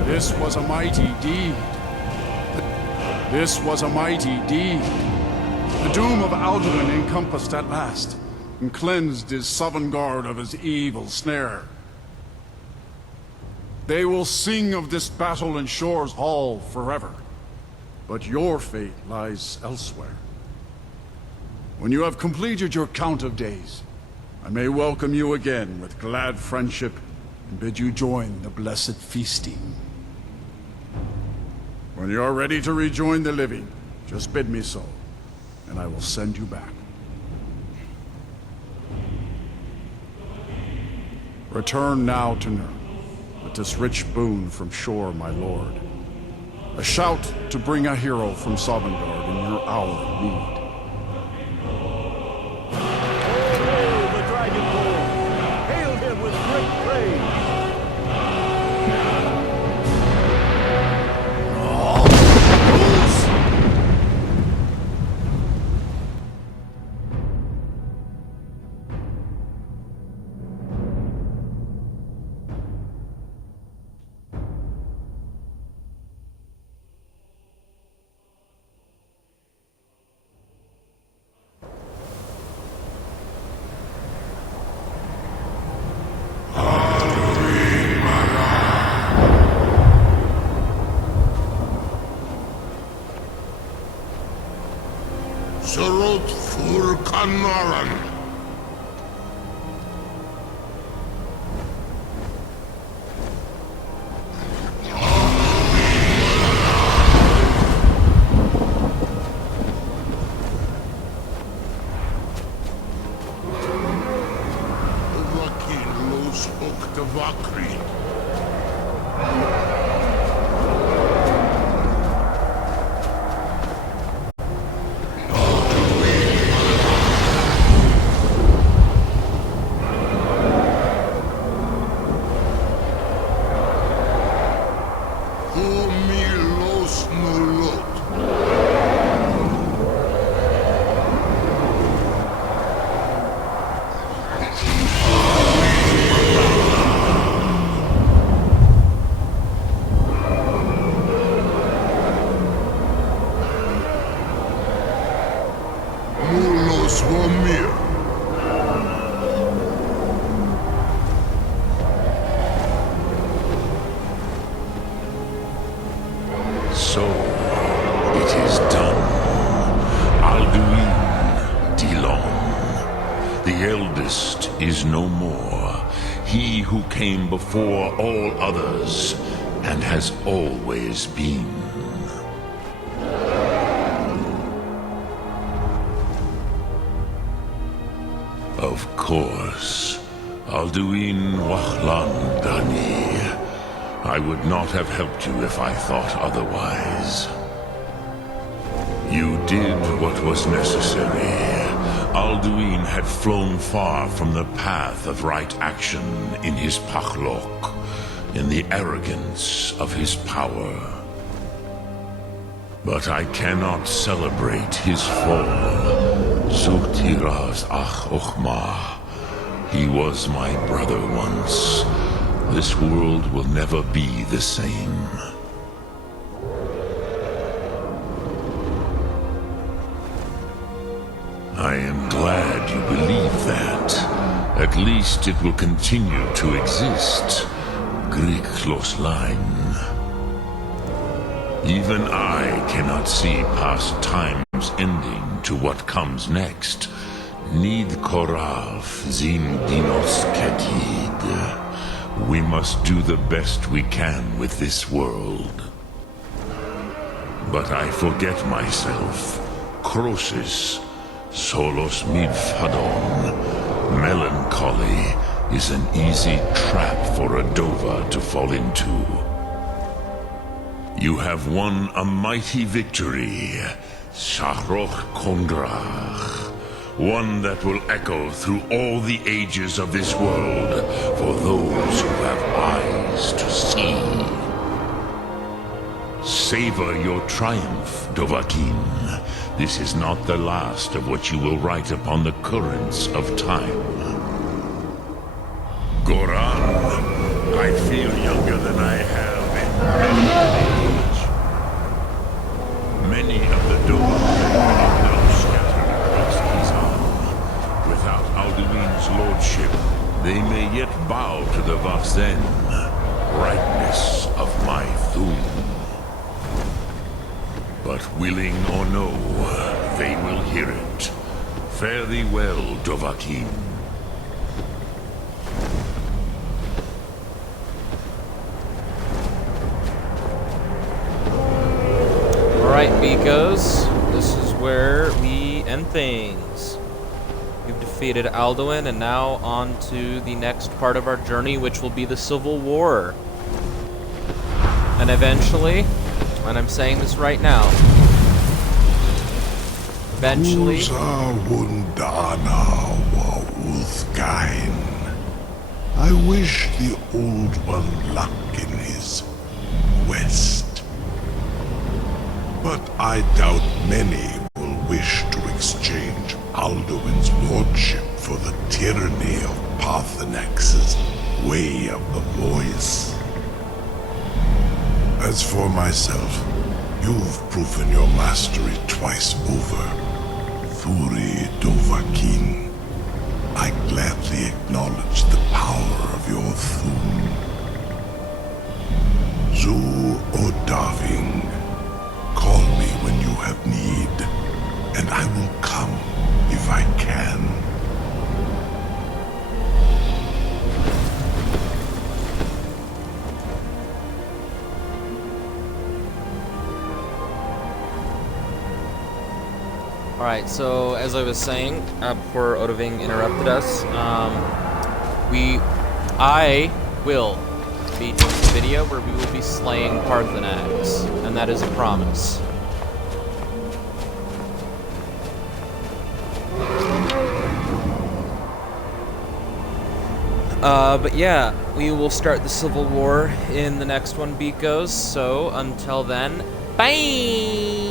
This was a mighty deed. This was a mighty deed. The doom of Alduin encompassed at last, and cleansed his Sovngarde of his evil snare. They will sing of this battle in Shore's Hall forever, but your fate lies elsewhere. When you have completed your count of days, I may welcome you again with glad friendship and bid you join the blessed feasting. When you are ready to rejoin the living, just bid me so, and I will send you back. Return now to Nurn, with this rich boon from Shore, my lord. A shout to bring a hero from Sovngarde in your hour of need. Oh, the Dragonborn! Hail him with great praise! Surut fur kanaran. Vakin los oktavakri. The eldest is no more. He who came before all others, and has always been. Of course, Alduin Wahlan Dani. I would not have helped you if I thought otherwise. You did what was necessary. Alduin had flown far from the path of right action in his pachlok, in the arrogance of his power. But I cannot celebrate his fall. Zutiraz ach ochma. He was my brother once. This world will never be the same. I am glad you believe that. At least it will continue to exist. Griklos line. Even I cannot see past time's ending to what comes next. Nid koraf zim dinos ketid. We must do the best we can with this world. But I forget myself. Crosis, solos midfadon. Melancholy is an easy trap for a Dova to fall into. You have won a mighty victory, Shahroch Kondrach. One that will echo through all the ages of this world for those who have eyes to see. Savor your triumph, Dovahkiin. This is not the last of what you will write upon the currents of time. Goran, I feel younger than I have in age. Many of the Dova are now scattered across Izan. Without Alduin's lordship, they may yet bow to the Vafzen, brightness of my Thum. But willing or no, they will hear it. Fare thee well, Dovahkiin. Alright, beekos. This is where we end things. We've defeated Alduin, and now on to the next part of our journey, which will be the Civil War. And eventually, and I'm saying this right now, eventually... I wish the Old One luck in his quest. But I doubt many will wish to exchange Alduin's lordship for the tyranny of Parthenax's way of the voice. As for myself, you've proven your mastery twice over. Thuri Dovahkiin, I gladly acknowledge the power of your Thum. Zu Odaving, call me when you have need, and I will come if I can. Alright, so as I was saying, before Odaving interrupted us, I will be doing a video where we will be slaying Parthenax, and that is a promise. But yeah, we will start the Civil War in the next one, beekos, so until then, bye!